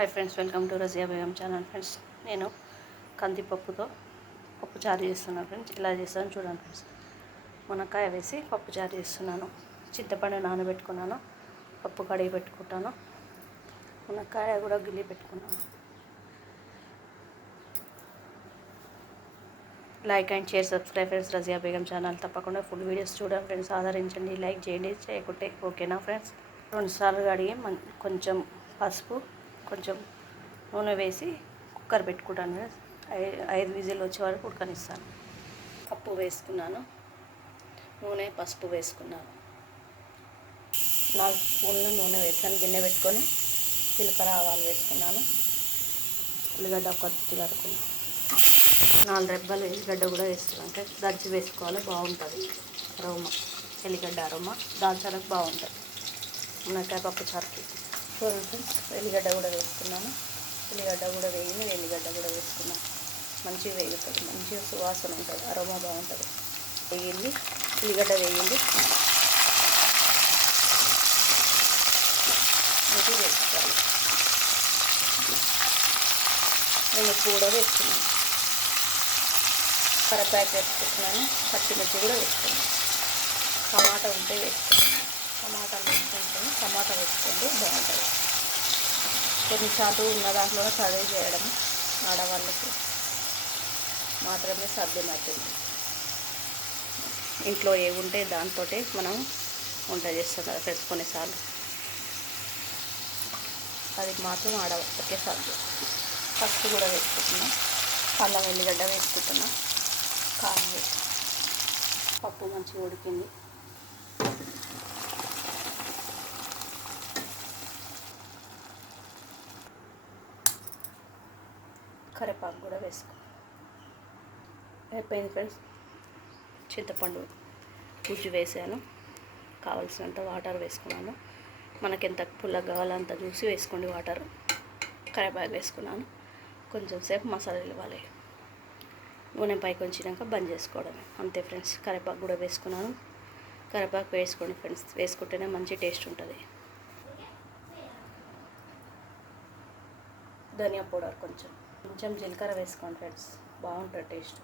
Hi friends, welcome to Razia Begum channel. Friends, నేను కందిపప్పుతో పప్పు చారు చేస్తున్నాను. ఫ్రెండ్స్, ఇలా చేస్తాను చూడండి. ఫ్రెండ్స్, మునక్కాయ వేసి పప్పు చారు చేస్తున్నాను. చింతపండు నానబెట్టుకున్నాను, పప్పు కడిగి పెట్టుకుంటాను, మునక్కాయ కూడా గిల్లి పెట్టుకున్నాను. Like and share, subscribe friends. Razia Begum channel తప్పకుండా ఫుల్ వీడియోస్ చూడండి ఫ్రెండ్స్. ఆదరించండి, లైక్ చేయండి, చేయకుంటే ఓకేనా ఫ్రెండ్స్. 2 సార్లు కడిగి కొంచెం పసుపు, కొంచెం నూనె వేసి కుక్కర్ పెట్టుకుంటాను. 5 విజిల్ వచ్చే వరకు ఉడకనిస్తాను. పప్పు వేసుకున్నాను, నూనె పసుపు వేసుకున్నాను. 4 స్పూన్ల నూనె వేసాను. గిన్నె పెట్టుకొని జీలకర్ర ఆవాలు వేసుకున్నాను. ఉల్లిగడ్డ కొద్ది కడుక్కున్నాను. 4 రెబ్బలు ఎల్లిగడ్డ కూడా వేస్తున్నాను. అంటే దంచి వేసుకోవాలి, బాగుంటుంది అరోమా. ఎల్లిగడ్డ అరోమా దాల్చాలకు బాగుంటుంది మునక్కాయ పప్పు చారుకి. చూడండి, ఎల్లిగడ్డ కూడా వేసుకున్నాను. ఎల్లిగడ్డ కూడా వేయింది, ఎల్లిగడ్డ కూడా వేసుకున్నాను. మంచిగా వేగుతుంది, మంచిగా సువాసన ఉంటుంది, అరోమా బాగుంటుంది. వేగింది, ఎల్లిగడ్డ వేగింది, మంచిగా వేసుకోవాలి. నేను ఉప్పు కూడా వేసుకున్నాను, కరివేపాకు వేసుకుంటున్నాను, పచ్చిమిర్చి కూడా వేసుకున్నాను. టమాటా ఉంటే వేసుకున్నాను. టమాటాలు వేసుకుంటాను, టమాటా వేసుకోండి, బాగుంటుంది. కొన్నిసార్లు ఉన్న దాంట్లోనే కర్రీ చేయడం ఆడవాళ్ళకి మాత్రమే సాధ్యమవుతుంది. ఇంట్లో ఏముంటే దాంతో మనం వంట చేస్తాం కదా ఫ్రెండ్స్. కొన్నిసార్లు అది మాత్రం ఆడవాళ్ళకే సాధ్యం. పసుపు కూడా వేసుకుంటున్నాం, అల్లం వెల్లిగడ్డ వేసుకుంటున్నాం, కారం వేసి పప్పు మంచిగా ఉడికింది. కరివేపాకు కూడా వేసుకో. అయిపోయింది ఫ్రెండ్స్. చింతపండు గుజ్జు వేసాను, కావాల్సినంత వాటర్ వేసుకున్నాను. మనకి ఎంత పుల్లగా కావాలో అంత చూసి వేసుకోండి వాటర్. కరివేపాకు వేసుకున్నాను, కొంచెం సేపు మసాలా ఇవ్వాలి. నూనె పైకి వచ్చినాక బంద్ చేసుకోవడం, అంతే ఫ్రెండ్స్. కరివేపాకు కూడా వేసుకున్నాను. కరివేపాకు వేసుకోండి ఫ్రెండ్స్, వేసుకుంటేనే మంచి టేస్ట్ ఉంటుంది. ధనియా పౌడర్ కొంచెం జీలకర్ర వేసుకోండి ఫ్రెండ్స్, బాగుంటుంది టేస్ట్.